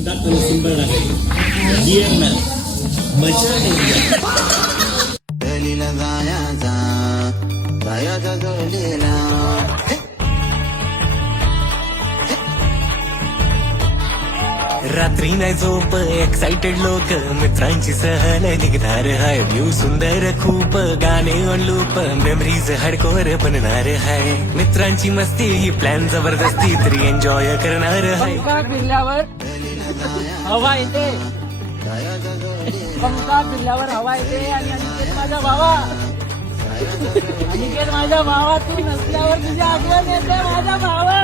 टाकताना सिंबल टाकायचं DML मजा येईल. रात्री नाही झोप एक्साइटेड लोक मित्रांची सहल निघणार हाय व्ह्यू सुंदर खूप गाणे ऑन लूप मेमरीज हार्डकोर बनणार हाय मित्रांची मस्ती ही प्लॅन जबरदस्ती तरी एन्जॉय करणार हाय. पंखा फिरल्यावर हवा येते, पंखा फिरल्यावर हवा येते. आणि अनिकेत माझा भावा, अनिकेत माझा भावा, तू नसल्यावर तुझी आठवण येते माझा भावा.